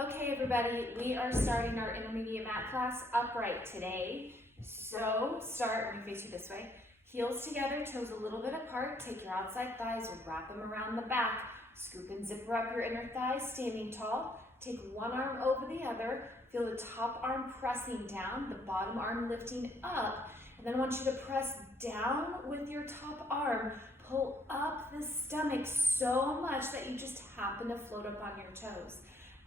Okay, everybody, we are starting our intermediate mat class upright today. So start, let me face you this way. Heels together, toes a little bit apart. Take your outside thighs, wrap them around the back. Scoop and zipper up your inner thighs, standing tall. Take one arm over the other. Feel the top arm pressing down, the bottom arm lifting up. And then I want you to press down with your top arm. Pull up the stomach so much that you just happen to float up on your toes.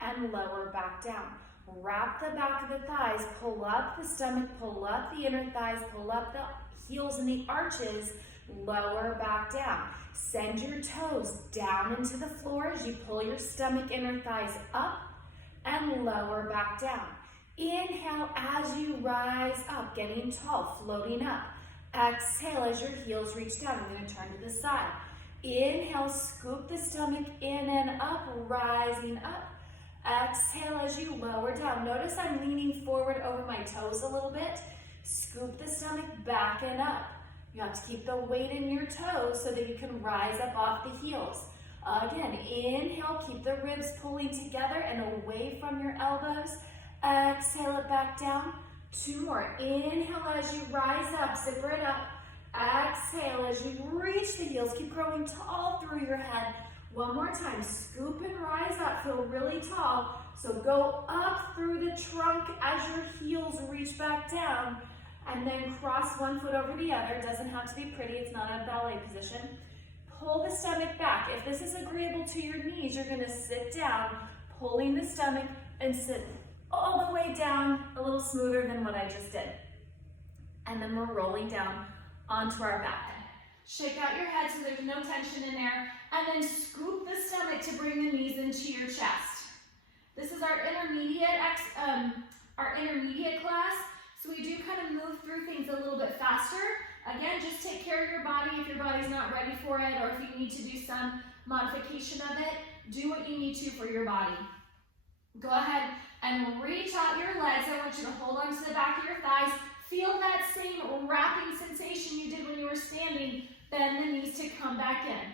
And lower back down. Wrap the back of the thighs, pull up the stomach, pull up the inner thighs, pull up the heels and the arches, lower back down. Send your toes down into the floor as you pull your stomach, inner thighs up and lower back down. Inhale as you rise up, getting tall, floating up. Exhale as your heels reach down. I'm going to turn to the side. Inhale, scoop the stomach in and up, rising up. Exhale as you lower down. Notice I'm leaning forward over my toes a little bit. Scoop the stomach back and up. You have to keep the weight in your toes so that you can rise up off the heels. Again, inhale, keep the ribs pulling together and away from your elbows. Exhale it back down. Two more. Inhale as you rise up, zipper it up. Exhale as you reach the heels. Keep growing tall through your head. One more time, scoop and rise up, feel really tall. So go up through the trunk as your heels reach back down, and then cross one foot over the other. It doesn't have to be pretty, it's not a ballet position. Pull the stomach back. If this is agreeable to your knees, you're gonna sit down, pulling the stomach and sit all the way down, a little smoother than what I just did. And then we're rolling down onto our back. Shake out your head so there's no tension in there, and then scoop the stomach to bring the knees into your chest. This is our intermediate class, so we do kind of move through things a little bit faster. Again, just take care of your body if your body's not ready for it, or if you need to do some modification of it, do what you need to for your body. Go ahead and reach out your legs. I want you to hold on to the back of your thighs. Feel that same wrapping sensation you did when you were standing. Bend the knees to come back in.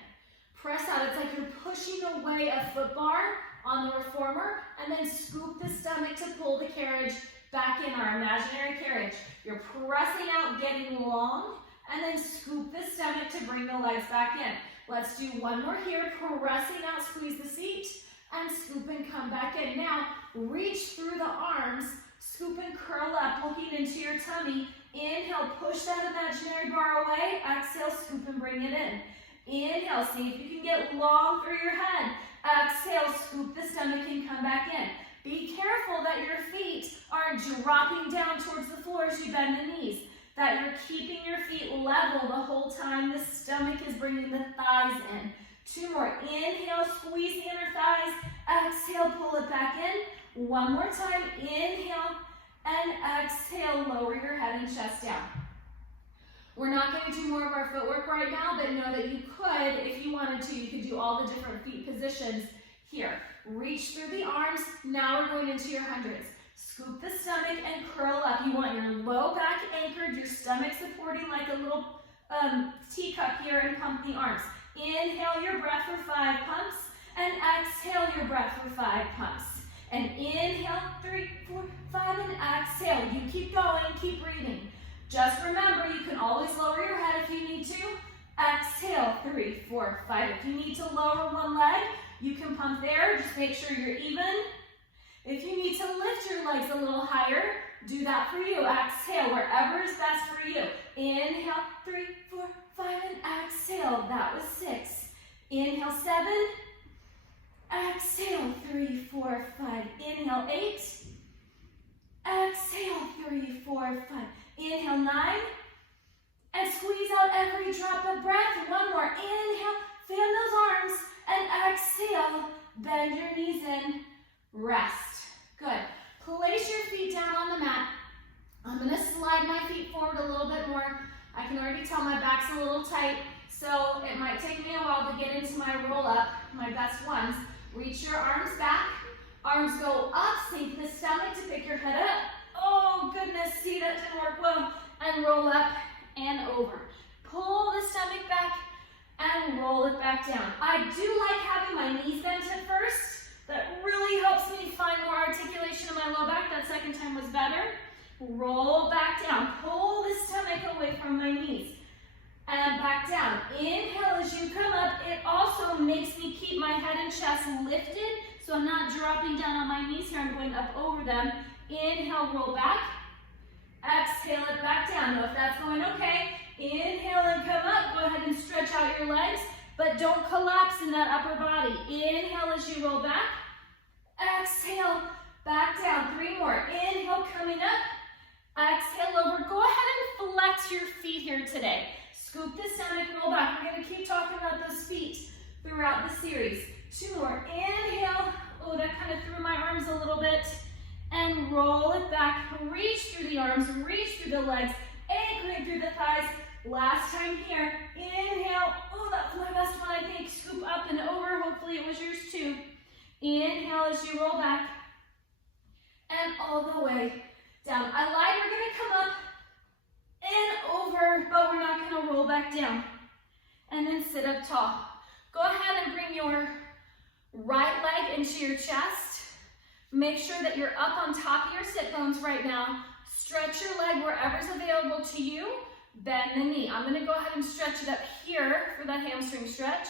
Press out. It's like you're pushing away a foot bar on the reformer, and then scoop the stomach to pull the carriage back in, our imaginary carriage. You're pressing out, getting long, and then scoop the stomach to bring the legs back in. Let's do one more here. Pressing out, squeeze the seat, and scoop and come back in. Now, reach through the arms, scoop and curl up, looking into your tummy. Inhale, push that imaginary bar away. Exhale, scoop and bring it in. Inhale, see if you can get long through your head. Exhale, scoop the stomach and come back in. Be careful that your feet aren't dropping down towards the floor as you bend the knees. That you're keeping your feet level the whole time the stomach is bringing the thighs in. Two more. Inhale, squeeze the inner thighs. Exhale, pull it back in. One more time. Inhale. And exhale, lower your head and chest down. We're not going to do more of our footwork right now, but know that you could, if you wanted to, you could do all the different feet positions here. Reach through the arms. Now we're going into your hundreds. Scoop the stomach and curl up. You want your low back anchored, your stomach supporting like a little teacup here, and pump the arms. Inhale your breath for 5 pumps, and exhale your breath for 5 pumps. And inhale, 3, 4, 5, and exhale. You keep going, keep breathing. Just remember, you can always lower your head if you need to. Exhale, 3, 4, 5. If you need to lower one leg, you can pump there. Just make sure you're even. If you need to lift your legs a little higher, do that for you. Exhale, wherever is best for you. Inhale, 3, 4, 5, and exhale. That was 6. Inhale, 7. Exhale, 3, 4, 5. Inhale, 8. Exhale, 3, 4, 5. Inhale, 9. And squeeze out every drop of breath. One more. Inhale, fan those arms. And exhale, bend your knees in. Rest. Good. Place your feet down on the mat. I'm going to slide my feet forward a little bit more. I can already tell my back's a little tight, so it might take me a while to get into my roll up, my best ones. Reach your arms back. Arms go up, sink the stomach to pick your head up. Oh goodness, see, that didn't work well. And roll up and over. Pull the stomach back and roll it back down. I do like having my knees bent at first. That really helps me find more articulation in my low back. That second time was better. Roll back down. Pull the stomach away from my knees. And back down. Inhale as you come up. It also makes me keep my head and chest lifted, so I'm not dropping down on my knees here. I'm going up over them. Inhale, roll back. Exhale it back down. Now if that's going okay, inhale and come up. Go ahead and stretch out your legs, but don't collapse in that upper body. Inhale as you roll back. Exhale, back down. 3 more. Inhale, coming up. Exhale over. Go ahead and flex your feet here today. Scoop the stomach, roll back. We're going to keep talking about those feet throughout the series. 2 more. Inhale. Oh, that kind of threw my arms a little bit. And roll it back. Reach through the arms, reach through the legs, anchoring through the thighs. Last time here. Inhale. Oh, that's my best one, I think. Scoop up and over. Hopefully it was yours too. Inhale as you roll back. And all the way down. I lied. We're going to come up and over, but we're not going to roll back down. And then sit up tall. Go ahead and bring your right leg into your chest. Make sure that you're up on top of your sit bones right now. Stretch your leg wherever's available to you. Bend the knee. I'm going to go ahead and stretch it up here for that hamstring stretch.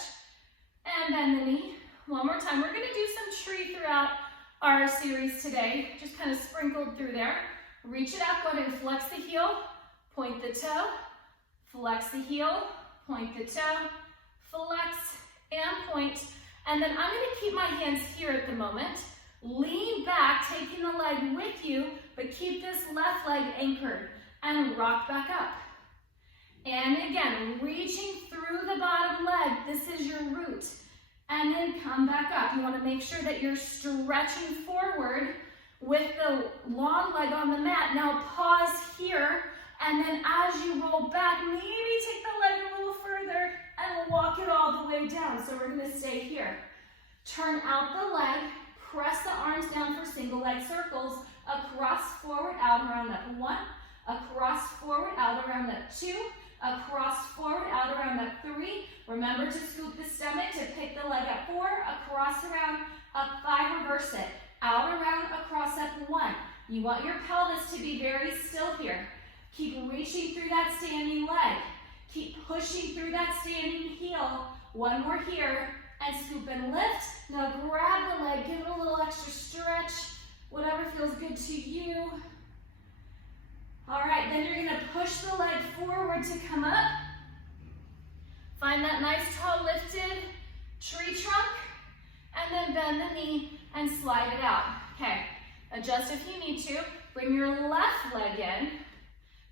And bend the knee. One more time. We're going to do some tree throughout our series today. Just kind of sprinkled through there. Reach it out. Go ahead and flex the heel. Point the toe. Flex the heel. Point the toe. Flex and point. And then I'm going to keep my hands here at the moment. Lean back, taking the leg with you, but keep this left leg anchored and rock back up. And again, reaching through the bottom leg. This is your root. And then come back up. You want to make sure that you're stretching forward with the long leg on the mat. Now pause here, and then as you roll back, maybe take the leg a little further and walk it all the way down. So we're going to stay here. Turn out the leg. Press the arms down for single leg circles. Across, forward, out, around that 1. Across, forward, out, around that 2. Across, forward, out, around that 3. Remember to scoop the stomach to pick the leg up 4. Across, around, up 5, reverse it. Out, around, across, up 1. You want your pelvis to be very still here. Keep reaching through that standing leg. Keep pushing through that standing heel. 1 more here. And scoop and lift. Now grab the leg, give it a little extra stretch, whatever feels good to you. All right, then you're gonna push the leg forward to come up. Find that nice tall lifted tree trunk, and then bend the knee and slide it out. Okay, adjust if you need to. Bring your left leg in.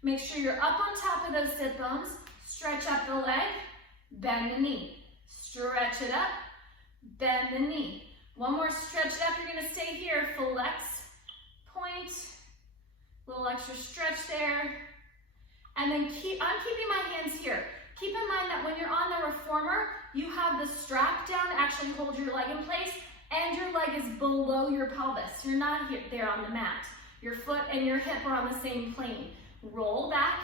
Make sure you're up on top of those sit bones. Stretch up the leg, bend the knee. Stretch it up, bend the knee. 1 more, stretch it up. You're going to stay here. Flex, point, little extra stretch there. And then I'm keeping my hands here. Keep in mind that when you're on the reformer, you have the strap down to actually hold your leg in place, and your leg is below your pelvis. You're not there on the mat. Your foot and your hip are on the same plane. Roll back.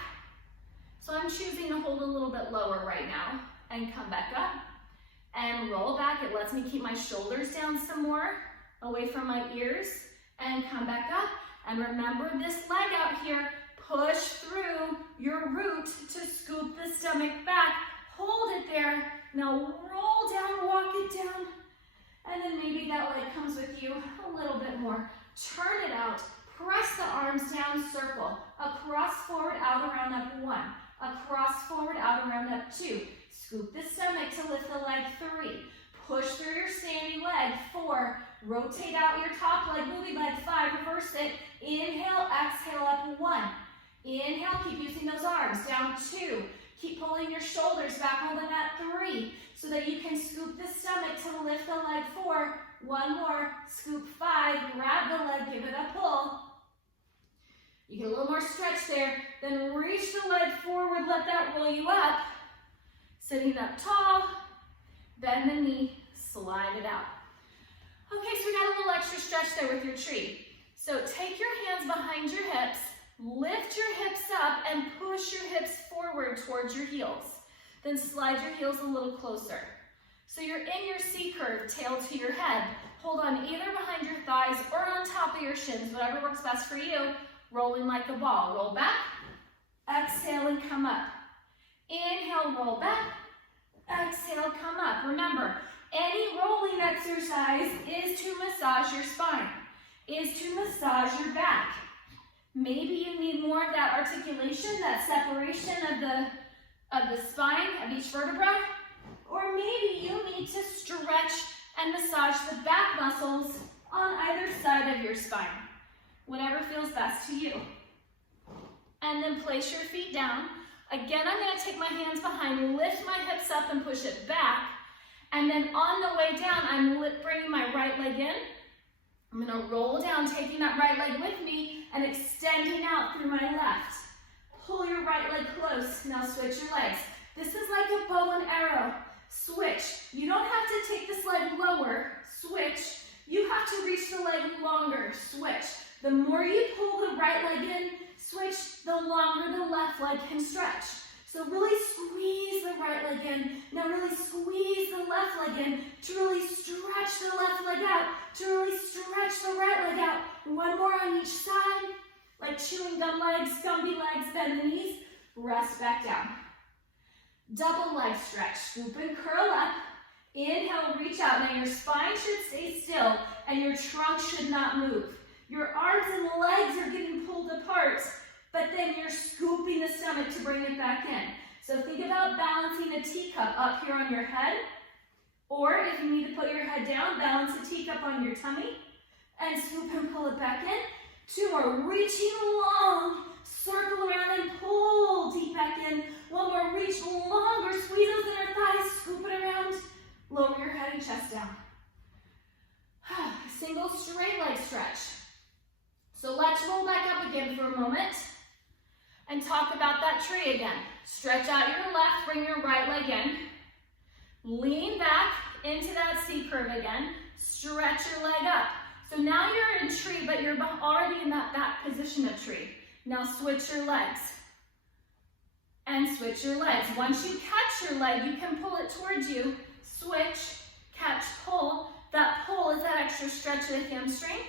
So I'm choosing to hold a little bit lower right now and come back up. And roll back. It lets me keep my shoulders down some more, away from my ears, and come back up. And remember this leg out here, push through your root to scoop the stomach back. Hold it there. Now roll down, walk it down. And then maybe that leg comes with you a little bit more. Turn it out. Press the arms down, circle. Across, forward, out, around, up 1. Across, forward, out, around, up 2. Scoop the stomach to lift the leg 3. Push through your standing leg 4. Rotate out your top leg, moving leg 5. Reverse it. Inhale, exhale up 1. Inhale, keep using those arms. Down 2. Keep pulling your shoulders back on the mat 3 so that you can scoop the stomach to lift the leg 4. 1 more. Scoop 5. Grab the leg, give it a pull. You get a little more stretch there. Then reach the leg forward, let that roll you up. Sitting up tall, bend the knee, slide it out. Okay, so we got a little extra stretch there with your tree. So take your hands behind your hips, lift your hips up, and push your hips forward towards your heels. Then slide your heels a little closer. So you're in your C curve, tail to your head. Hold on either behind your thighs or on top of your shins, whatever works best for you. Rolling like a ball. Roll back, exhale and come up. Inhale, roll back, exhale, come up. Remember, any rolling exercise is to massage your spine, is to massage your back. Maybe you need more of that articulation, that separation of the spine, of each vertebra, or maybe you need to stretch and massage the back muscles on either side of your spine. Whatever feels best to you. And then place your feet down. Again, I'm going to take my hands behind, lift my hips up and push it back. And then on the way down, I'm bringing my right leg in. I'm going to roll down, taking that right leg with me and extending out through my left. Pull your right leg close. Now switch your legs. This is like a bow and arrow. Switch. You don't have to take this leg lower. Switch. You have to reach the leg longer. Switch. The more you pull the right leg in, switch, the longer the left leg can stretch. So really squeeze the right leg in. Now really squeeze the left leg in to really stretch the left leg out, to really stretch the right leg out. One more on each side, like chewing gum legs, Gumby legs, bend the knees, rest back down. Double leg stretch, scoop and curl up. Inhale, reach out. Now your spine should stay still and your trunk should not move. Your arms and legs are getting pulled apart, but then you're scooping the stomach to bring it back in. So think about balancing a teacup up here on your head, or if you need to put your head down, balance the teacup on your tummy, and scoop and pull it back in. Two more, reaching long, circle around and pull deep back in. One more, reach longer, squeeze those inner thighs, scoop it around, lower your head and chest down. Single straight leg stretch. So let's roll back up again for a moment and talk about that tree again. Stretch out your left, bring your right leg in. Lean back into that C curve again. Stretch your leg up. So now you're in tree, but you're already in that back position of tree. Now switch your legs. And switch your legs. Once you catch your leg, you can pull it towards you. Switch, catch, pull. That pull is that extra stretch of the hamstring.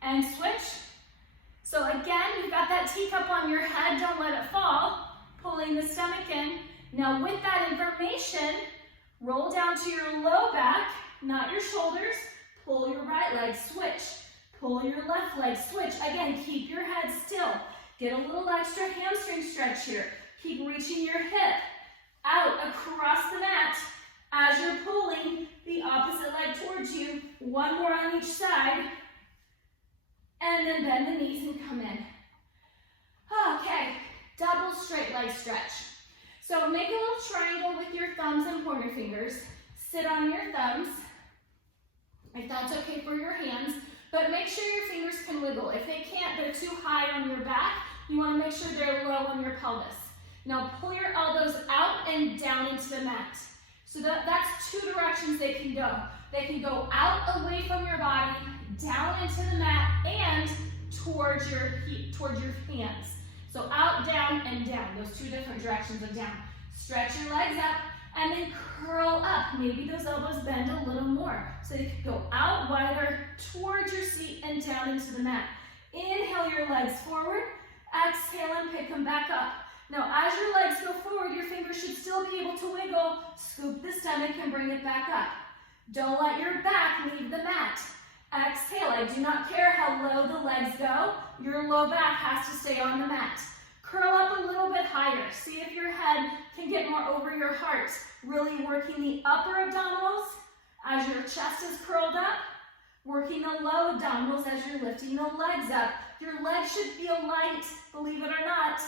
And switch. So again, you've got that teacup on your head, don't let it fall, pulling the stomach in. Now with that information, roll down to your low back, not your shoulders, pull your right leg, switch, pull your left leg, switch. Again, keep your head still. Get a little extra hamstring stretch here. Keep reaching your hip out across the mat as you're pulling the opposite leg towards you. One more on each side. And then bend the knees and come in. Okay, double straight leg stretch. So make a little triangle with your thumbs and pointer fingers. Sit on your thumbs, if that's okay for your hands, but make sure your fingers can wiggle. If they can't, they're too high on your back, you want to make sure they're low on your pelvis. Now pull your elbows out and down into the mat. So that's two directions they can go. They can go out away from your body, down into the mat, and towards your hands. So out, down, and down. Those two different directions of down. Stretch your legs up, and then curl up. Maybe those elbows bend a little more. So you can go out wider, towards your seat, and down into the mat. Inhale your legs forward. Exhale and pick them back up. Now as your legs go forward, your fingers should still be able to wiggle. Scoop the stomach and bring it back up. Don't let your back leave the mat. Exhale. I do not care how low the legs go. Your low back has to stay on the mat. Curl up a little bit higher. See if your head can get more over your heart. Really working the upper abdominals as your chest is curled up. Working the low abdominals as you're lifting the legs up. Your legs should feel light, believe it or not.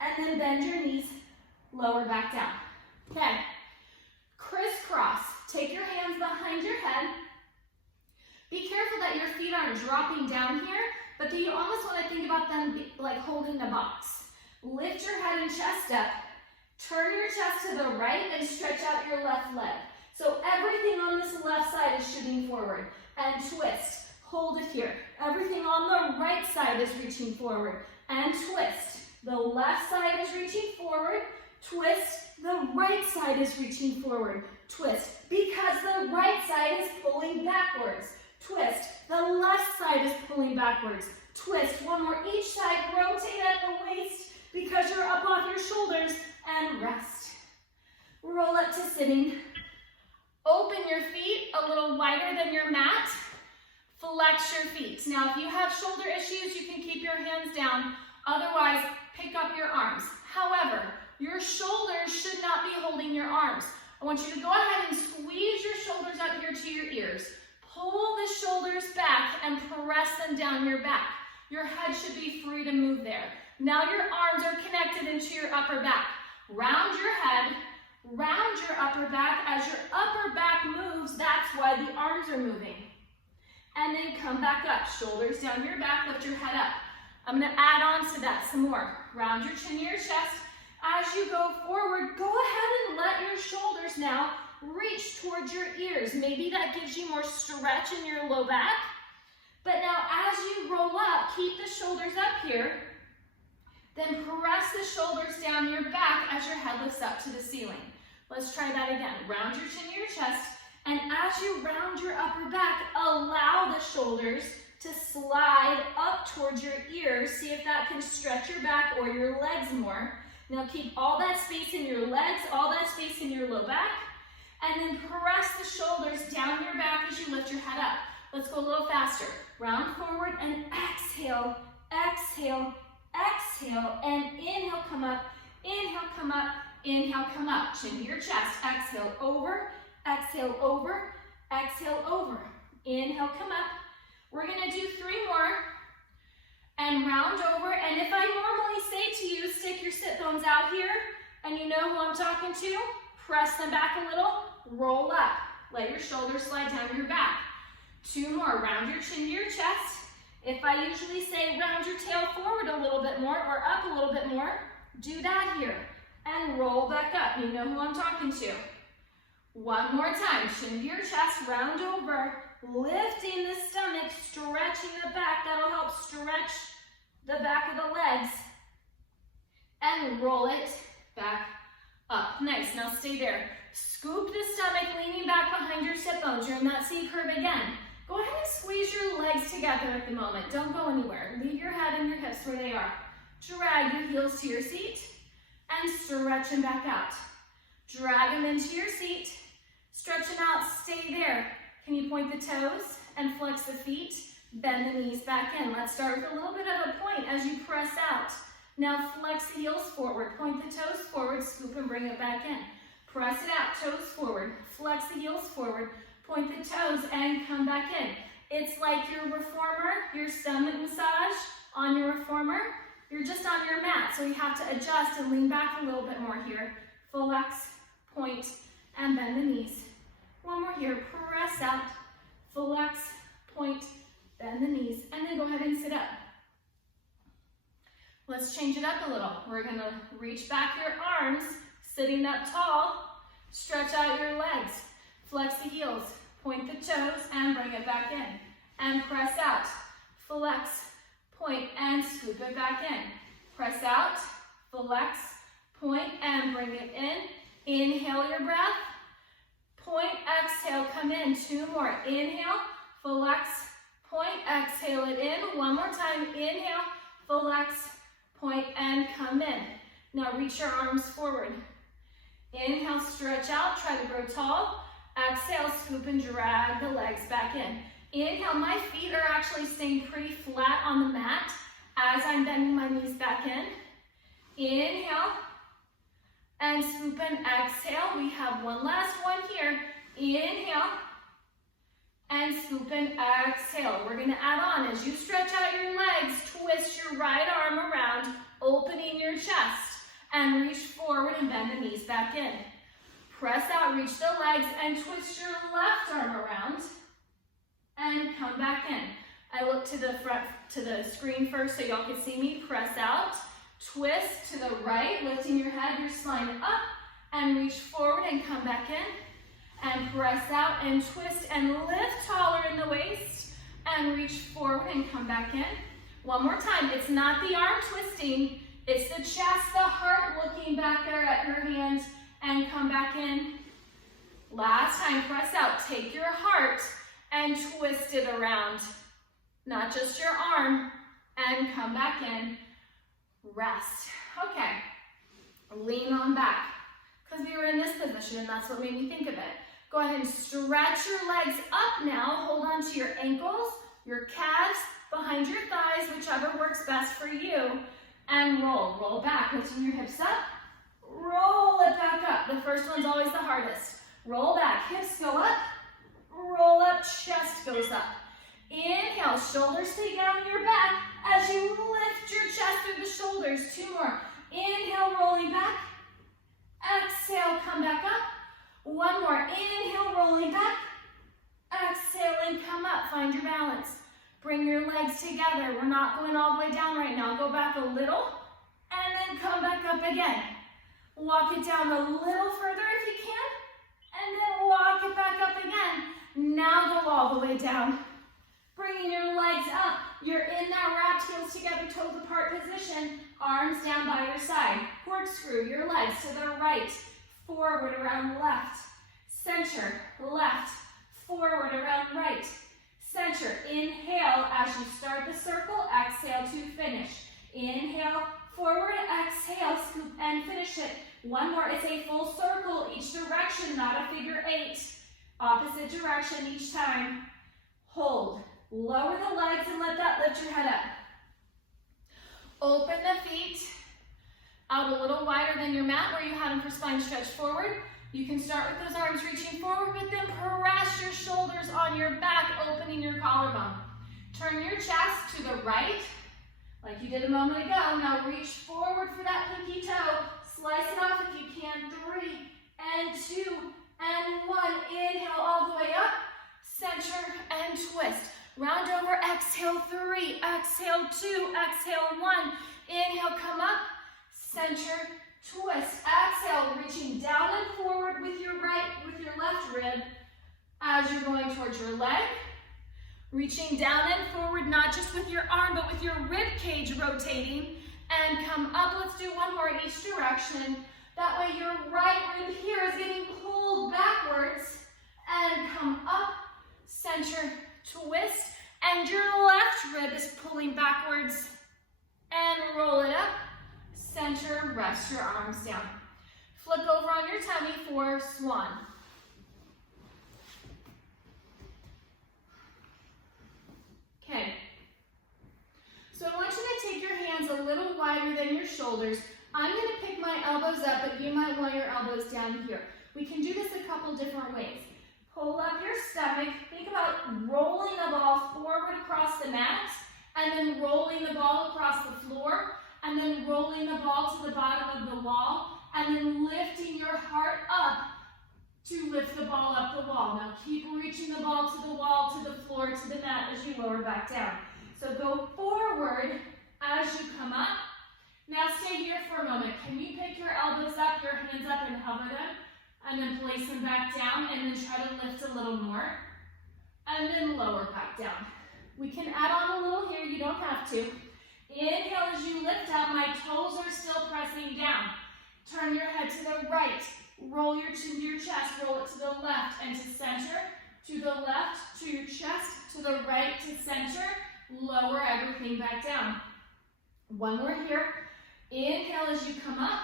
And then bend your knees, lower back down. Okay. Crisscross. Take your hands behind your head. Be careful that your feet aren't dropping down here, but you almost want to think about them like holding a box. Lift your head and chest up. Turn your chest to the right and stretch out your left leg. So everything on this left side is shooting forward. And twist. Hold it here. Everything on the right side is reaching forward. And twist. The left side is reaching forward. Twist. The right side is reaching forward. Twist. Because pulling backwards. Twist. The left side is pulling backwards. Twist. One more each side. Rotate at the waist because you're up off your shoulders, and rest. Roll up to sitting. Open your feet a little wider than your mat. Flex your feet. Now, if you have shoulder issues, you can keep your hands down. Otherwise, pick up your arms. However, your shoulders should not be holding your arms. I want you to go ahead and squeeze your shoulders up here to your ears. Pull the shoulders back and press them down your back. Your head should be free to move there. Now your arms are connected into your upper back. Round your head, round your upper back. As your upper back moves, that's why the arms are moving. And then come back up, shoulders down your back, lift your head up. I'm gonna add on to that some more. Round your chin to your chest. As you go forward, go ahead and let your shoulders now reach towards your ears. Maybe that gives you more stretch in your low back. But now as you roll up, keep the shoulders up here. Then press the shoulders down your back as your head lifts up to the ceiling. Let's try that again. Round your chin to your chest. And as you round your upper back, allow the shoulders to slide up towards your ears. See if that can stretch your back or your legs more. Now keep all that space in your legs, all that space in your low back. And then press the shoulders down your back as you lift your head up. Let's go a little faster. Round forward and exhale, exhale, exhale. And inhale, come up, inhale, come up, inhale, come up. Chin to your chest. Exhale, over, exhale, over, exhale, over. Inhale, come up. We're gonna do 3 more. And round over. And if I normally say to you, stick your sit bones out here, and you know who I'm talking to, press them back a little, roll up. Let your shoulders slide down your back. 2 more. Round your chin to your chest. If I usually say round your tail forward a little bit more or up a little bit more, do that here. And roll back up. You know who I'm talking to. 1 more time. Chin to your chest, round over. Lifting the stomach, stretching the back. That'll help stretch the back of the legs. And roll it back up. Nice. Now stay there. Scoop the stomach, leaning back behind your sit bones. You're in that C curve again. Go ahead and squeeze your legs together at the moment. Don't go anywhere. Leave your head and your hips where they are. Drag your heels to your seat and stretch them back out. Drag them into your seat. Stretch them out. Stay there. Can you point the toes and flex the feet? Bend the knees back in. Let's start with a little bit of a point as you press out. Now flex the heels forward. Point the toes forward. Scoop and bring it back in. Press it out. Toes forward. Flex the heels forward. Point the toes and come back in. It's like your reformer, your stomach massage on your reformer. You're just on your mat, so you have to adjust and lean back a little bit more here. Flex, point, and bend the knees. 1 more here. Press out. Flex, point, bend the knees, and then go ahead and sit up. Let's change it up a little. We're gonna reach back your arms, sitting up tall. Stretch out your legs. Flex the heels. Point the toes and bring it back in. And press out. Flex, point, and scoop it back in. Press out, flex, point, and bring it in. Inhale your breath. Point, exhale, come in. 2 more. Inhale, flex, point, exhale it in. 1 more time. Inhale, flex, point, and come in. Now reach your arms forward. Inhale, stretch out. Try to grow tall. Exhale, scoop and drag the legs back in. Inhale, my feet are actually staying pretty flat on the mat as I'm bending my knees back in. Inhale, and scoop and exhale. We have one last one here. Inhale, and scoop and exhale. We're gonna add on, as you stretch out your legs, twist your right arm around, opening your chest, and reach forward and bend the knees back in. Press out, reach the legs, and twist your left arm around, and come back in. I look to the front, to the screen first so y'all can see me. Press out, twist to the right, lifting your head, your spine up, and reach forward and come back in. And press out and twist and lift taller in the waist, and reach forward and come back in. 1 more time. It's not the arm twisting, it's the chest, the heart looking back there at your hands, and come back in. Last time, press out. Take your heart and twist it around. Not just your arm, and come back in, rest. Okay, lean on back, because we were in this position and that's what made me think of it. Go ahead and stretch your legs up now. Hold on to your ankles, your calves, behind your thighs, whichever works best for you, and roll. Roll back, lifting your hips up, roll it back up. The first one's always the hardest. Roll back, hips go up, roll up, chest goes up. Inhale, shoulders stay down your back as you lift your chest through the shoulders. 2 more. Inhale, rolling back. Exhale, come back up. 1 more. Inhale, rolling back. Exhale, and come up. Find your balance. Bring your legs together. We're not going all the way down right now. Go back a little, and then come back up again. Walk it down a little further if you can, and then walk it back up again. Now go all the way down. Bringing your legs up. You're in that wrapped heels together, toes apart position. Arms down by your side. Corkscrew your legs to the right. Forward around left. Center, left. Forward around right. Center. Inhale as you start the circle. Exhale to finish. Inhale, forward, exhale, scoop and finish it. 1 more. It's a full circle each direction, not a figure 8. Opposite direction each time. Hold. Lower the legs and let that lift your head up. Open the feet out a little wider than your mat where you have them for spine stretch forward. You can start with those arms reaching forward, but then press your shoulders on your back, opening your collarbone. Turn your chest to the right, like you did a moment ago. Now reach forward for that pinky toe. Slice it off if you can. 3 and 2 and 1. Inhale all the way up. Center and twist. Round over, exhale 3, exhale 2, exhale 1. Inhale, come up, center, twist. Exhale, reaching down and forward with your left rib as you're going towards your leg. Reaching down and forward, not just with your arm, but with your rib cage rotating. And come up, let's do 1 more in each direction. That way your right rib here is getting pulled backwards. And come up, center, twist, and your left rib is pulling backwards, and roll it up, center, rest your arms down. Flip over on your tummy for swan. Okay, so I want you to take your hands a little wider than your shoulders. I'm going to pick my elbows up, but you might want your elbows down here. We can do this a couple different ways. Pull up your stomach. Think about rolling the ball forward across the mat, and then rolling the ball across the floor, and then rolling the ball to the bottom of the wall, and then lifting your heart up to lift the ball up the wall. Now keep reaching the ball to the wall, to the floor, to the mat as you lower back down. So go forward as you come up. Now stay here for a moment. Can you pick your elbows up, your hands up, and hover them? And then place them back down, and then try to lift a little more. And then lower back down. We can add on a little here, you don't have to. Inhale as you lift up, my toes are still pressing down. Turn your head to the right. Roll your chin to your chest, roll it to the left and to center. To the left, to your chest, to the right, to center. Lower everything back down. 1 more here. Inhale as you come up.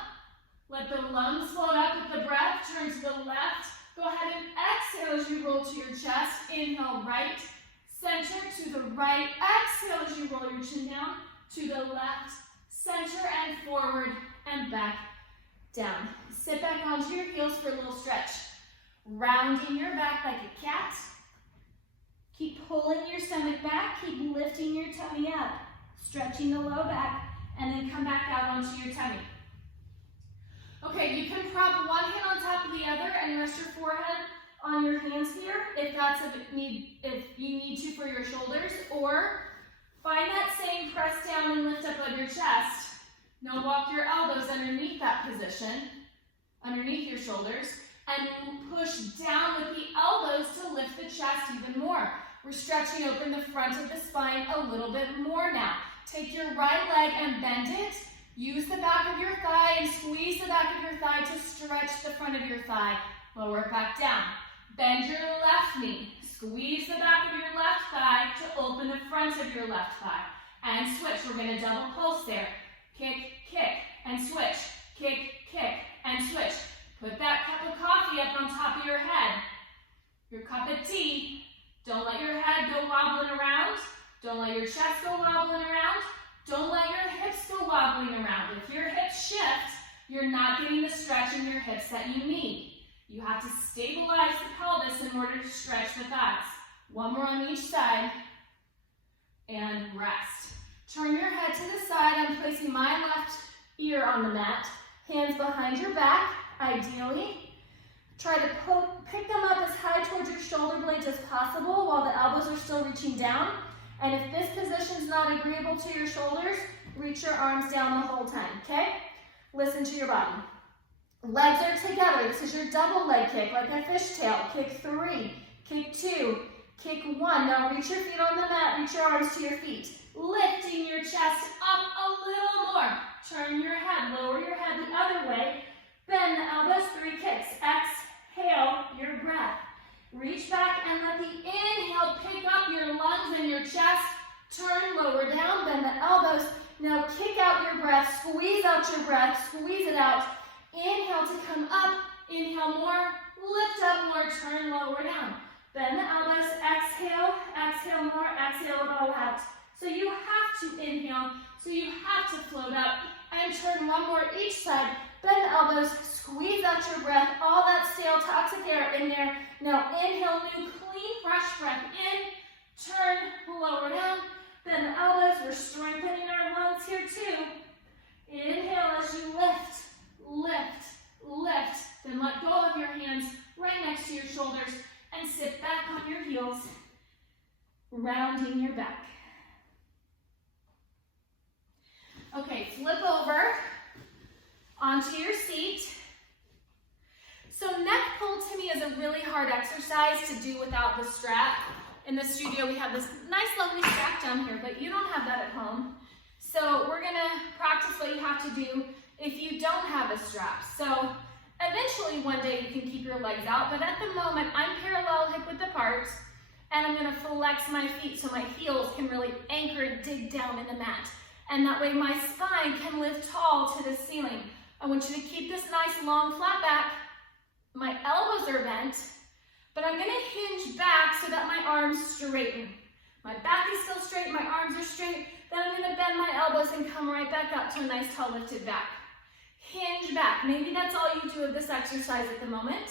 Let the lungs float up with the breath. Turn to the left. Go ahead and exhale as you roll to your chest. Inhale, right. Center to the right. Exhale as you roll your chin down. To the left. Center and forward and back down. Sit back onto your heels for a little stretch. Rounding your back like a cat. Keep pulling your stomach back. Keep lifting your tummy up. Stretching the low back. And then come back out onto your tummy. Okay, you can prop one hand on top of the other and rest your forehead on your hands here if you need to for your shoulders, or find that same press down and lift up of your chest. Now walk your elbows underneath that position, underneath your shoulders, and push down with the elbows to lift the chest even more. We're stretching open the front of the spine a little bit more now. Take your right leg and bend it. Use the back of your thigh and squeeze the back of your thigh to stretch the front of your thigh. Lower it back down. Bend your left knee. Squeeze the back of your left thigh to open the front of your left thigh. And switch. We're going to double pulse there. Kick, kick, and switch. Kick, kick, and switch. Put that cup of coffee up on top of your head. Your cup of tea. Don't let your head go wobbling around. Don't let your chest go wobbling around. Don't let your hips go wobbling around. If your hips shift, you're not getting the stretch in your hips that you need. You have to stabilize the pelvis in order to stretch the thighs. One more on each side. And rest. Turn your head to the side. I'm placing my left ear on the mat. Hands behind your back, ideally. Try to pick them up as high towards your shoulder blades as possible while the elbows are still reaching down. And if this position is not agreeable to your shoulders, reach your arms down the whole time, okay? Listen to your body. Legs are together. This is your double leg kick, like a fishtail. Kick 3, kick 2, kick 1. Now reach your feet on the mat, reach your arms to your feet. Lifting your chest up a little more. Turn your head, lower your head the other way. Bend the elbows, 3 kicks. Exhale your breath. Reach back and let the inhale pick up your lungs and your chest. Turn, lower down, bend the elbows. Now kick out your breath, squeeze out your breath, squeeze it out. Inhale to come up, inhale more, lift up more, turn, lower down. Bend the elbows, exhale, exhale more, exhale it all out. So you have to inhale, so you have to float up and turn one more each side. Bend the elbows, squeeze out your breath, all that stale toxic air in there. Now inhale, new clean, fresh breath in, turn, lower down, bend the elbows. We're strengthening our lungs here too. Inhale as you lift, lift, lift. Then let go of your hands right next to your shoulders and sit back on your heels, rounding your back. Okay, flip over onto your seat. So neck pull to me is a really hard exercise to do without the strap. In the studio, we have this nice, lovely strap down here, but you don't have that at home. So we're gonna practice what you have to do if you don't have a strap. So eventually one day you can keep your legs out, but at the moment I'm parallel hip width apart, and I'm gonna flex my feet so my heels can really anchor and dig down in the mat. And that way my spine can lift tall to the ceiling. I want you to keep this nice long flat back. My elbows are bent, but I'm gonna hinge back so that my arms straighten. My back is still straight, my arms are straight. Then I'm gonna bend my elbows and come right back up to a nice tall lifted back. Hinge back. Maybe that's all you do of this exercise at the moment.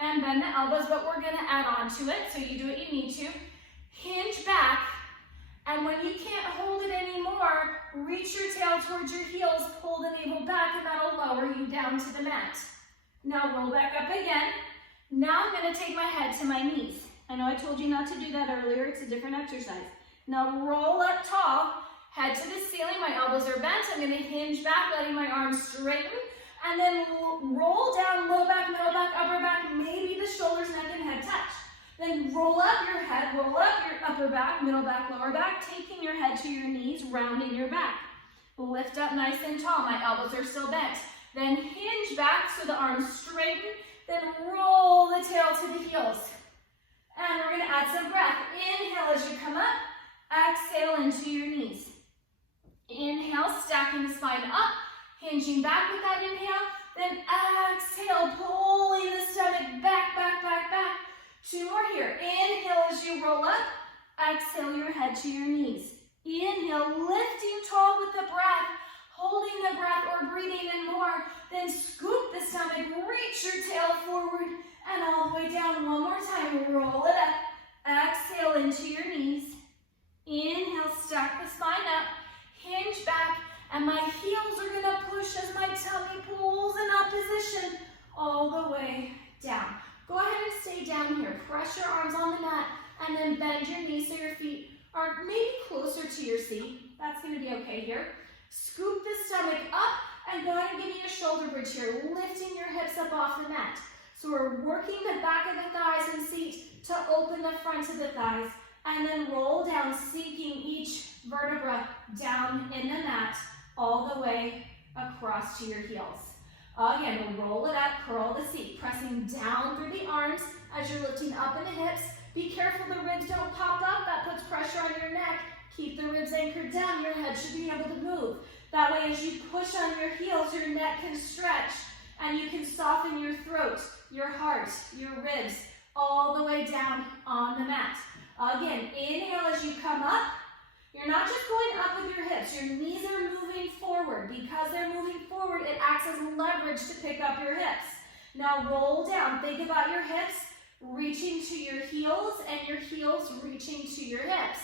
And bend the elbows, but we're gonna add on to it, so you do what you need to. Hinge back. And when you can't hold it anymore, reach your tail towards your heels, pull the navel back, and that'll lower you down to the mat. Now roll back up again. Now I'm gonna take my head to my knees. I know I told you not to do that earlier, it's a different exercise. Now roll up tall, head to the ceiling, my elbows are bent. I'm gonna hinge back, letting my arms straighten, and then roll down, low back, middle back, upper back, maybe the shoulders, neck, and head touch. Then roll up your head, roll up your upper back, middle back, lower back, taking your head to your knees, rounding your back. Lift up nice and tall, my elbows are still bent. Then hinge back so the arms straighten, then roll the tail to the heels. And we're gonna add some breath. Inhale as you come up, exhale into your knees. Inhale, stacking the spine up, hinging back with that inhale, then exhale, pulling the stomach back, back, back, back. 2 more here. Inhale as you roll up. Exhale your head to your knees. Inhale, lifting tall with the breath, holding the breath or breathing in more. Then scoop the stomach, reach your tail forward and all the way down. One more time. Roll it up. Exhale into your knees. Inhale, stack the spine up. Hinge back. And my heels are going to push as my tummy pulls in opposition all the way down. Go ahead and stay down here. Press your arms on the mat and then bend your knees so your feet are maybe closer to your seat. That's going to be okay here. Scoop the stomach up and go ahead and give me a shoulder bridge here, lifting your hips up off the mat. So we're working the back of the thighs and seat to open the front of the thighs, and then roll down, sinking each vertebra down in the mat all the way across to your heels. Again, roll it up, curl the seat, pressing down through the arms as you're lifting up in the hips. Be careful the ribs don't pop up. That puts pressure on your neck. Keep the ribs anchored down. Your head should be able to move. That way, as you push on your heels, your neck can stretch and you can soften your throat, your heart, your ribs, all the way down on the mat. Again, inhale as you come up. You're not just going up with your hips. Your knees are moving forward. Because they're moving forward, it acts as leverage to pick up your hips. Now roll down. Think about your hips reaching to your heels and your heels reaching to your hips.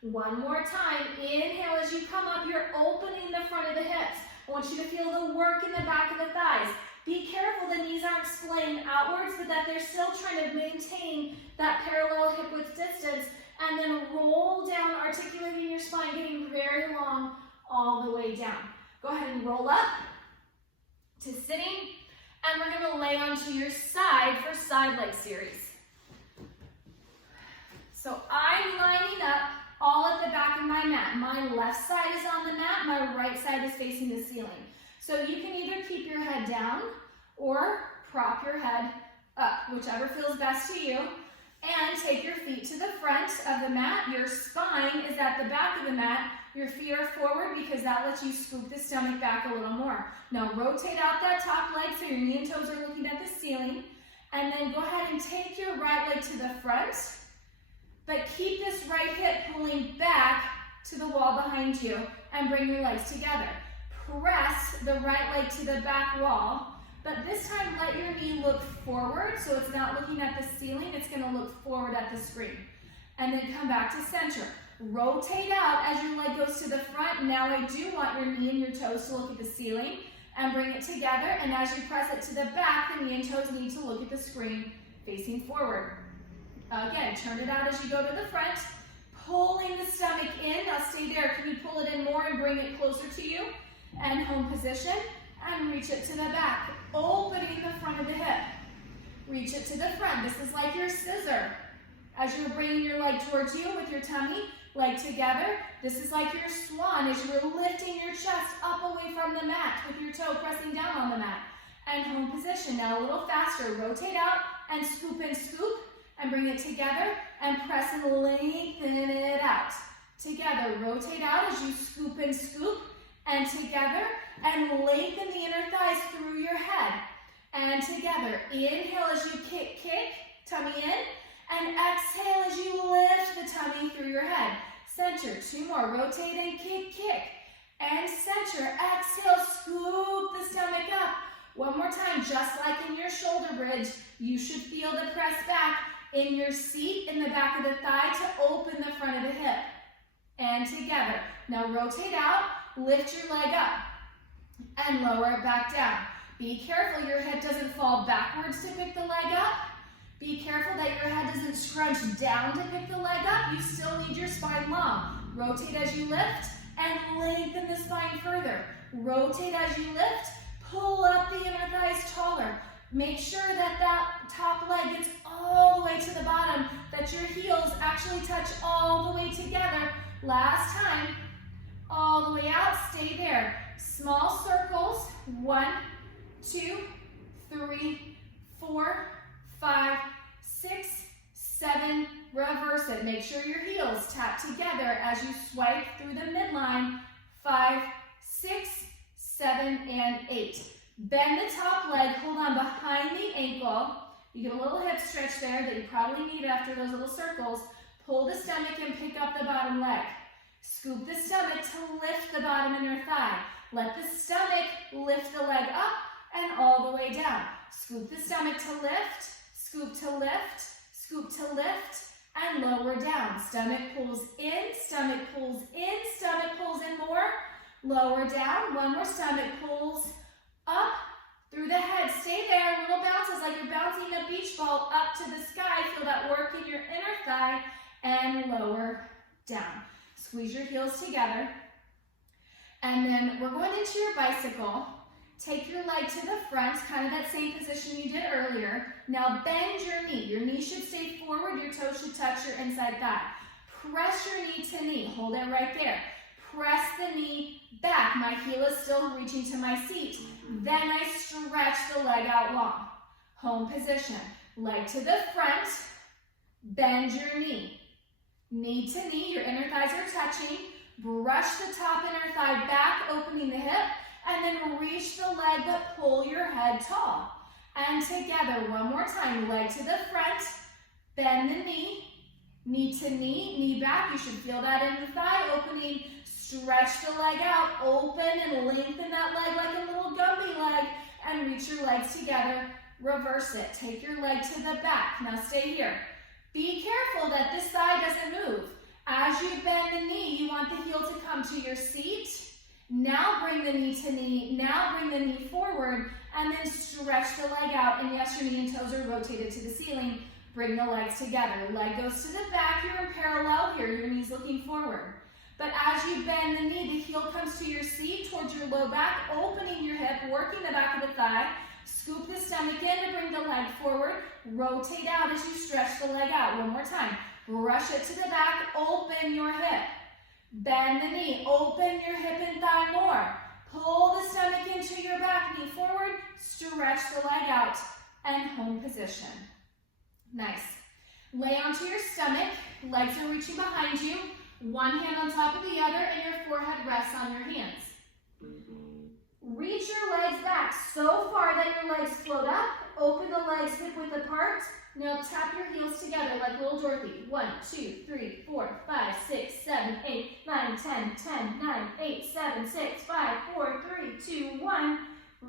One more time. Inhale as you come up. You're opening the front of the hips. I want you to feel the work in the back of the thighs. Be careful the knees aren't splaying outwards, but that they're still trying to maintain that parallel hip width distance. And then roll down, articulating your spine, getting very long all the way down. Go ahead and roll up to sitting. And we're going to lay onto your side for side leg series. So I'm lining up all at the back of my mat. My left side is on the mat. My right side is facing the ceiling. So you can either keep your head down or prop your head up, whichever feels best to you. And take your feet to the front of the mat. Your spine is at the back of the mat. Your feet are forward because that lets you scoop the stomach back a little more. Now rotate out that top leg so your knee and toes are looking at the ceiling. And then go ahead and take your right leg to the front. But keep this right hip pulling back to the wall behind you and bring your legs together. Press the right leg to the back wall. But this time, let your knee look forward, so it's not looking at the ceiling, it's gonna look forward at the screen. And then come back to center. Rotate out as your leg goes to the front. Now I do want your knee and your toes to look at the ceiling, and bring it together. And as you press it to the back, the knee and toes need to look at the screen facing forward. Again, turn it out as you go to the front, pulling the stomach in. Now stay there. Can you pull it in more and bring it closer to you? And home position. And reach it to the back, opening the front of the hip. Reach it to the front. This is like your scissor. As you're bringing your leg towards you with your tummy, leg together. This is like your swan as you're lifting your chest up away from the mat with your toe pressing down on the mat. And home position. Now a little faster. Rotate out and scoop, and bring it together and press and lengthen it out. Together, rotate out as you scoop and together, and lengthen the inner thighs through your head. And together, inhale as you kick, tummy in, and exhale as you lift the tummy through your head. Center, two more, rotate and kick, and center. Exhale, scoop the stomach up. One more time, just like in your shoulder bridge, you should feel the press back in your seat in the back of the thigh to open the front of the hip. And together. Now rotate out, lift your leg up, and lower it back down. Be careful your head doesn't fall backwards to pick the leg up. Be careful that your head doesn't scrunch down to pick the leg up. You still need your spine long. Rotate as you lift, and lengthen the spine further. Rotate as you lift, pull up the inner thighs taller. Make sure that that top leg gets all the way to the bottom, that your heels actually touch all the way together. Last time, all the way out, stay there. Small circles, 1, 2, 3, 4, 5, 6, 7, reverse it. Make sure your heels tap together as you swipe through the midline. 5, 6, 7, and 8. Bend the top leg, hold on behind the ankle. You get a little hip stretch there that you probably need after those little circles. Pull the stomach and pick up the bottom leg. Scoop the stomach to lift the bottom inner thigh. Let the stomach lift the leg up and all the way down. Scoop the stomach to lift, scoop to lift, scoop to lift, and lower down. Stomach pulls in, stomach pulls in, stomach pulls in more. Lower down, one more, stomach pulls up through the head. Stay there, little bounces like you're bouncing a beach ball up to the sky. Feel that work in your inner thigh and lower down. Squeeze your heels together. And then we're going into your bicycle. Take your leg to the front, kind of that same position you did earlier. Now bend your knee. Your knee should stay forward. Your toes should touch your inside thigh. Press your knee to knee. Hold it right there. Press the knee back. My heel is still reaching to my seat. Then I stretch the leg out long. Home position. Leg to the front. Bend your knee. Knee to knee, your inner thighs are touching. Brush the top inner thigh back, opening the hip, and then reach the leg but pull your head tall. And together, one more time, leg to the front, bend the knee, knee to knee back. You should feel that in the thigh, opening, stretch the leg out, open and lengthen that leg like a little Gumby leg, and reach your legs together, reverse it. Take your leg to the back. Now stay here. Be careful that this thigh doesn't move. As you bend the knee, you want the heel to come to your seat. Now bring the knee to knee. Now bring the knee forward, and then stretch the leg out. And yes, your knee and toes are rotated to the ceiling. Bring the legs together. Leg goes to the back. You're in parallel here. Your knee's looking forward. But as you bend the knee, the heel comes to your seat towards your low back, opening your hip, working the back of the thigh. Scoop the stomach in to bring the leg forward. Rotate out as you stretch the leg out. One more time. Brush it to the back. Open your hip. Bend the knee. Open your hip and thigh more. Pull the stomach into your back, knee forward. Stretch the leg out. And home position. Nice. Lay onto your stomach. Legs are reaching behind you. One hand on top of the other, and your forehead rests on your hands. Reach your legs back so far that your legs float up. Open the legs hip width apart. Now tap your heels together like little Dorothy. 1, 2, 3, 4, 5, 6, 7, 8, 9, 10, 10, 9, 8, 7, 6, 5, 4, 3, 2, 1.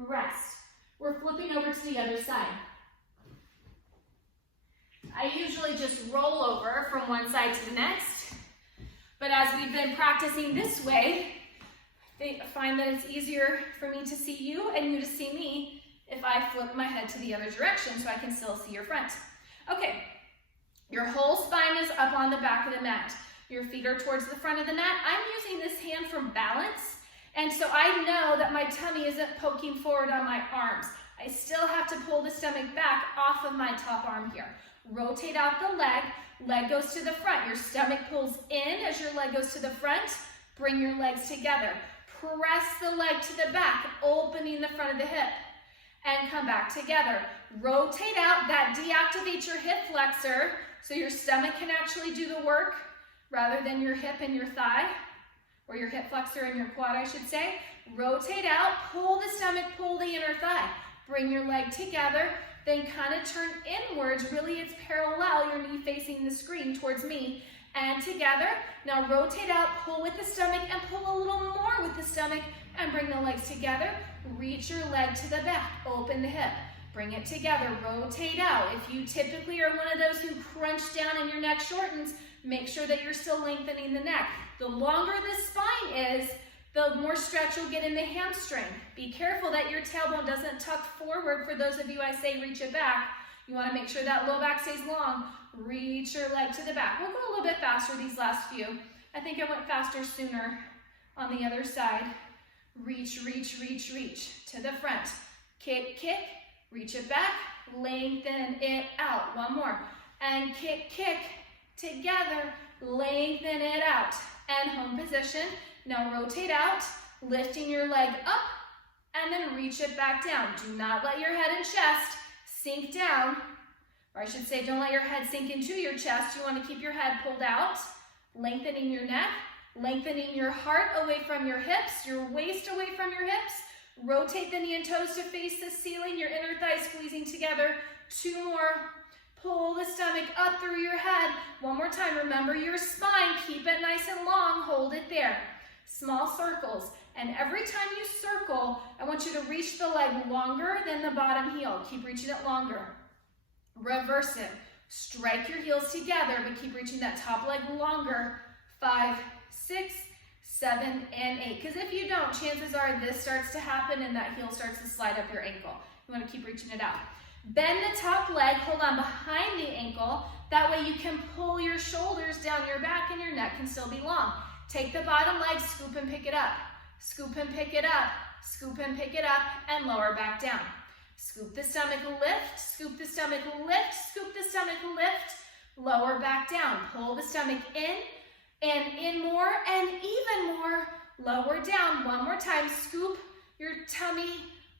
Rest. We're flipping over to the other side. I usually just roll over from one side to the next. But as we've been practicing this way, I find that it's easier for me to see you and you to see me if I flip my head to the other direction so I can still see your front. Okay, your whole spine is up on the back of the mat. Your feet are towards the front of the mat. I'm using this hand for balance, and so I know that my tummy isn't poking forward on my arms. I still have to pull the stomach back off of my top arm here. Rotate out the leg. Leg goes to the front. Your stomach pulls in as your leg goes to the front. Bring your legs together. Press the leg to the back, opening the front of the hip. And come back together. Rotate out. That deactivates your hip flexor so your stomach can actually do the work rather than your hip and your thigh, or your hip flexor and your quad, I should say. Rotate out. Pull the stomach, pull the inner thigh. Bring your leg together. Then kind of turn inwards. Really, it's parallel, your knee facing the screen towards me. And together. Now rotate out, pull with the stomach, and pull a little more with the stomach, and bring the legs together. Reach your leg to the back. Open the hip. Bring it together. Rotate out. If you typically are one of those who crunch down and your neck shortens, make sure that you're still lengthening the neck. The longer the spine is, the more stretch you'll get in the hamstring. Be careful that your tailbone doesn't tuck forward. For those of you I say reach it back, you want to make sure that low back stays long. Reach your leg to the back. We'll go a little bit faster these last few. I think I went faster sooner on the other side. Reach, reach, reach, reach to the front. Kick, kick, reach it back, lengthen it out. One more. And kick, kick, together, lengthen it out. And home position. Now rotate out, lifting your leg up, and then reach it back down. Do not let your head and chest sink down. Or I should say, don't let your head sink into your chest. You want to keep your head pulled out, lengthening your neck, lengthening your heart away from your hips, your waist away from your hips. Rotate the knee and toes to face the ceiling, your inner thighs squeezing together. 2 more. Pull the stomach up through your head. One more time. Remember your spine. Keep it nice and long. Hold it there. Small circles. And every time you circle, I want you to reach the leg longer than the bottom heel. Keep reaching it longer. Reverse it. Strike your heels together, but keep reaching that top leg longer. 5, 6, 7, and 8. Because if you don't, chances are this starts to happen and that heel starts to slide up your ankle. You want to keep reaching it out. Bend the top leg, hold on behind the ankle. That way you can pull your shoulders down your back and your neck can still be long. Take the bottom leg, scoop and pick it up. Scoop and pick it up. Scoop and pick it up, and lower back down. Scoop the stomach, lift. Scoop the stomach, lift. Scoop the stomach, lift. Lower back down. Pull the stomach in, and in more, and even more. Lower down. One more time. Scoop your tummy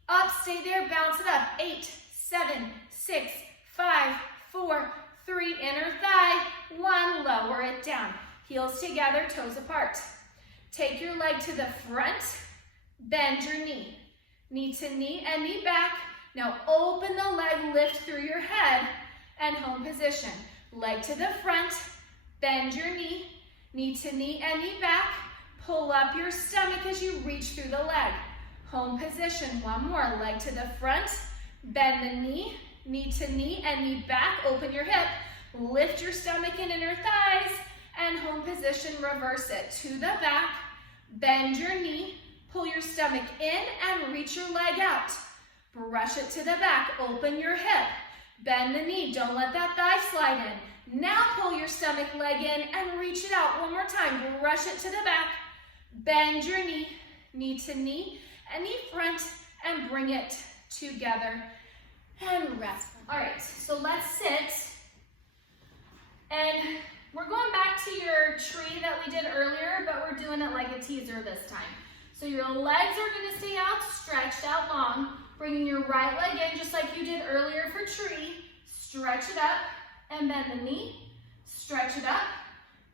up. Stay there. Bounce it up. 8, 7, 6, 5, 4, 3. Inner thigh. lower it down. Heels together, toes apart. Take your leg to the front, bend your knee. Knee to knee and knee back. Now open the leg, lift through your head and home position. Leg to the front, bend your knee to knee and knee back. Pull up your stomach as you reach through the leg. Home position, one more. Leg to the front, bend the knee to knee and knee back. Open your hip, lift your stomach and inner thighs, and home position, reverse it. To the back, bend your knee, pull your stomach in and reach your leg out. Brush it to the back, open your hip, bend the knee, don't let that thigh slide in. Now pull your stomach leg in and reach it out. One more time, brush it to the back, bend your knee to knee, and knee front, and bring it together and rest. All right, so let's sit, and we're going back to your tree that we did earlier, but we're doing it like a teaser this time. So your legs are gonna stay out, stretched out long, bringing your right leg in just like you did earlier for tree. Stretch it up and bend the knee. Stretch it up,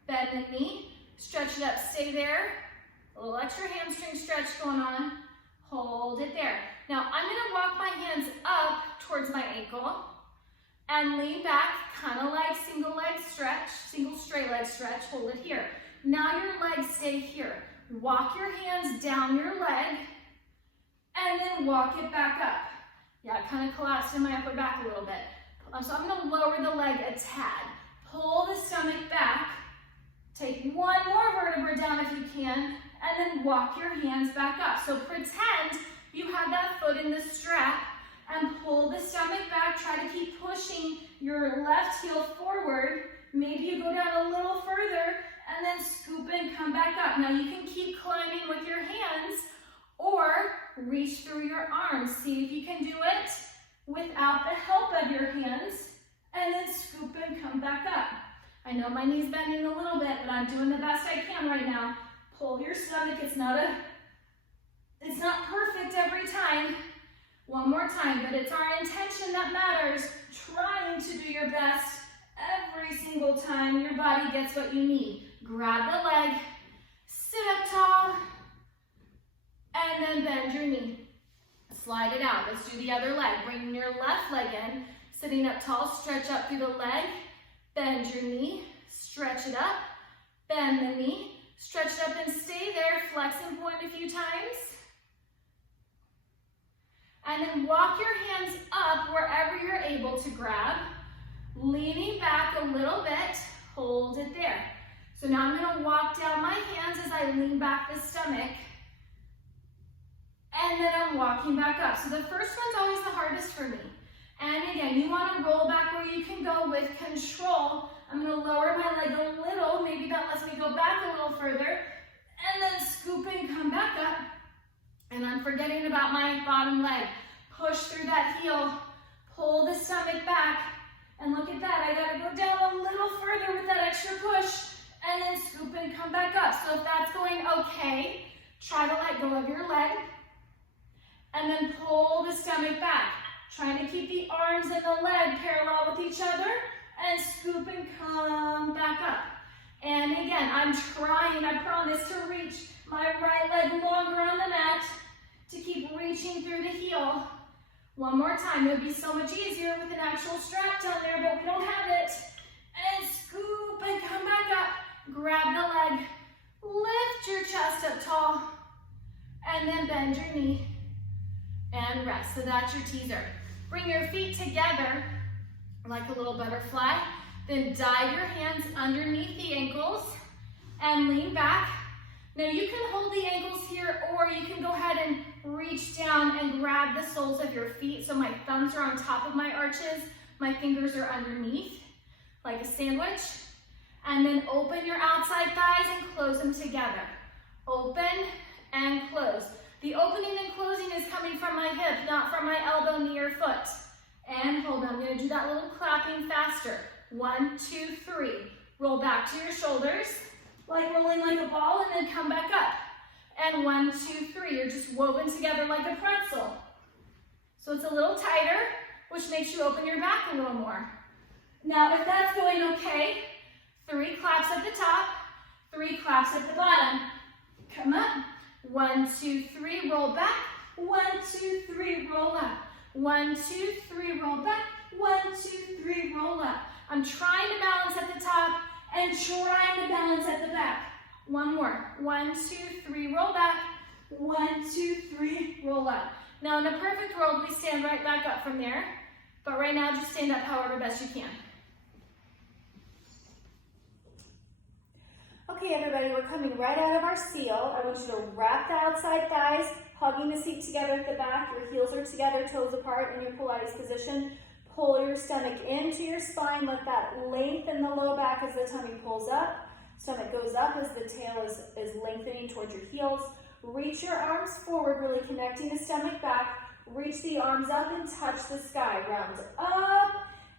bend the knee, stretch it up, stay there. A little extra hamstring stretch going on. Hold it there. Now I'm gonna walk my hands up towards my ankle and lean back, kind of like single leg stretch, single straight leg stretch. Hold it here. Now your legs stay here. Walk your hands down your leg and then walk it back up. Yeah, it kind of collapsed in my upper back a little bit. So I'm gonna lower the leg a tad. Pull the stomach back. Take one more vertebra down if you can, and then walk your hands back up. So pretend you have that foot in the strap and pull the stomach back. Try to keep pushing your left heel forward. Maybe you go down a little further and then scoop and come back up. Now you can keep climbing with your hands or reach through your arms. See if you can do it without the help of your hands, and then scoop and come back up. I know my knee's bending a little bit, but I'm doing the best I can right now. Pull your stomach. It's not perfect every time. One more time, but it's our intention that matters. Trying to do your best every single time your body gets what you need. Grab the leg, sit up tall, and then bend your knee. Slide it out. Let's do the other leg. Bring your left leg in, sitting up tall, stretch up through the leg, bend your knee, stretch it up, bend the knee, stretch it up and stay there, flex and point a few times. And then walk your hands up wherever you're able to grab, leaning back a little bit, hold it there. So now I'm gonna walk down my hands as I lean back the stomach, and then I'm walking back up. So the first one's always the hardest for me. And again, you wanna roll back where you can go with control. I'm gonna lower my leg a little, maybe that lets me go back a little further, and then scoop and come back up. And I'm forgetting about my bottom leg. Push through that heel, pull the stomach back, and look at that, I gotta go down a little further with that extra push, and then scoop and come back up. So if that's going okay, try to let go of your leg, and then pull the stomach back. Trying to keep the arms and the leg parallel with each other, and scoop and come back up. And again, I'm trying, I promise, to reach my right leg longer on the mat, to keep reaching through the heel. One more time. It would be so much easier with an actual strap down there, but we don't have it. And scoop and come back up. Grab the leg. Lift your chest up tall. And then bend your knee. And rest. So that's your teaser. Bring your feet together like a little butterfly. Then dive your hands underneath the ankles and lean back. Now you can hold the ankles here, or you can go ahead and reach down and grab the soles of your feet. So my thumbs are on top of my arches, my fingers are underneath, like a sandwich. And then open your outside thighs and close them together. Open and close. The opening and closing is coming from my hip, not from my elbow, knee, or foot. And hold on, I'm gonna do that little clapping faster. 1, 2, 3. Roll back to your shoulders, like rolling like a ball, and then come back up. And 1, 2, 3. You're just woven together like a pretzel. So it's a little tighter, which makes you open your back a little more. Now, if that's going okay, 3 claps. halves at the bottom. Come up. 1, 2, 3, roll back. 1, 2, 3, roll up. 1, 2, 3, roll back. 1, 2, 3, roll up. I'm trying to balance at the top and trying to balance at the back. One more. 1, 2, 3, roll back. 1, 2, 3, roll up. Now in a perfect world, we stand right back up from there. But right now, just stand up however best you can. Okay, everybody, we're coming right out of our seal. I want you to wrap the outside thighs, hugging the seat together at the back. Your heels are together, toes apart in your Pilates position. Pull your stomach into your spine. Let that lengthen the low back as the tummy pulls up. Stomach goes up as the tail is lengthening towards your heels. Reach your arms forward, really connecting the stomach back. Reach the arms up and touch the sky. Round up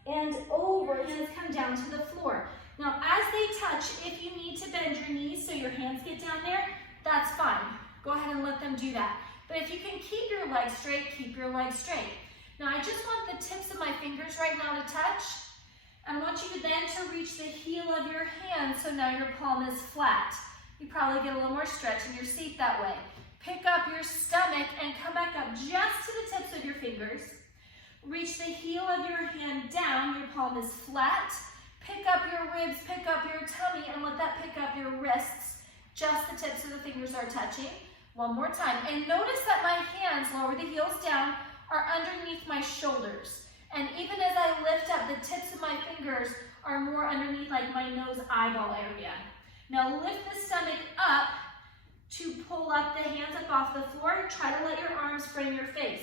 and over. Hands come down to the floor. Now, as they touch, if you need to bend your knees so your hands get down there, that's fine. Go ahead and let them do that. But if you can keep your legs straight, keep your legs straight. Now, I just want the tips of my fingers right now to touch. I want you then to reach the heel of your hand so now your palm is flat. You probably get a little more stretch in your seat that way. Pick up your stomach and come back up just to the tips of your fingers. Reach the heel of your hand down, your palm is flat. Pick up your ribs, pick up your tummy, and let that pick up your wrists. Just the tips of the fingers are touching. One more time. And notice that my hands, lower the heels down, are underneath my shoulders. And even as I lift up, the tips of my fingers are more underneath like my nose eyeball area. Now lift the stomach up to pull up the hands up off the floor. Try to let your arms frame your face.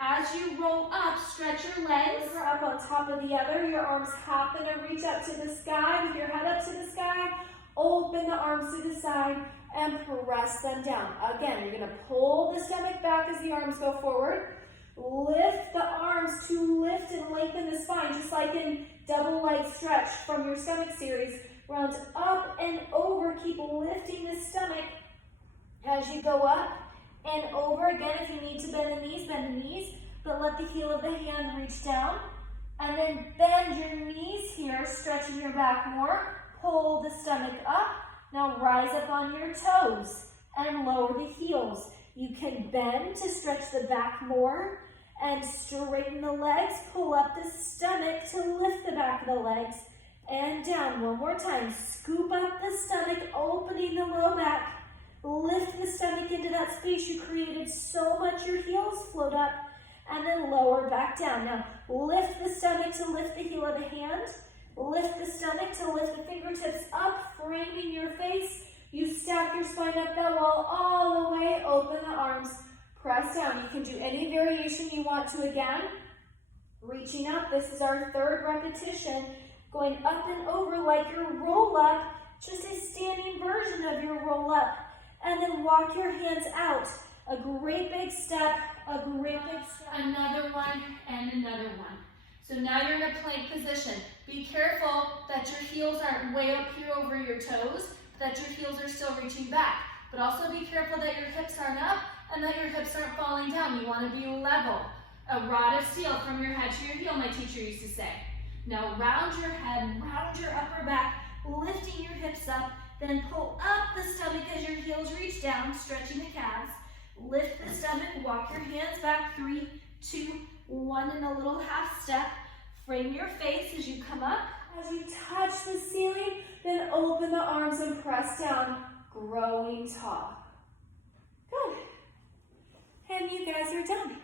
As you roll up, stretch your legs. One up on top of the other. Your arms happen to reach up to the sky. With your head up to the sky, open the arms to the side and press them down. Again, you're going to pull the stomach back as the arms go forward. Lift the arms to lift and lengthen the spine, just like in double leg stretch from your stomach series. Round up and over. Keep lifting the stomach as you go up and over. Again, if you need to bend the knees, but let the heel of the hand reach down. And then bend your knees here, stretching your back more. Pull the stomach up. Now rise up on your toes and lower the heels. You can bend to stretch the back more and straighten the legs. Pull up the stomach to lift the back of the legs. And down. One more time. Scoop up the stomach, opening the low back. Lift the stomach into that space you created so much your heels float up. And then lower back down. Now, lift the stomach to lift the heel of the hand. Lift the stomach to lift the fingertips up, framing your face. You stack your spine up that wall all the way. Open the arms. Press down. You can do any variation you want to again. Reaching up. This is our third repetition. Going up and over like your roll up, just a standing version of your roll up. And then walk your hands out. A great big step, a great big step. Another one and another one. So now you're in a plank position. Be careful that your heels aren't way up here over your toes, that your heels are still reaching back. But also be careful that your hips aren't up and that your hips aren't falling down. You want to be level. A rod of steel from your head to your heel, my teacher used to say. Now round your head, round your upper back, lifting your hips up, then pull up the stomach as your heels reach down, stretching the calves. Lift the stomach, walk your hands back, 3, 2, 1, and a little half step. Frame your face as you come up. As you touch the ceiling, then open the arms and press down, growing tall. Good. And you guys are done.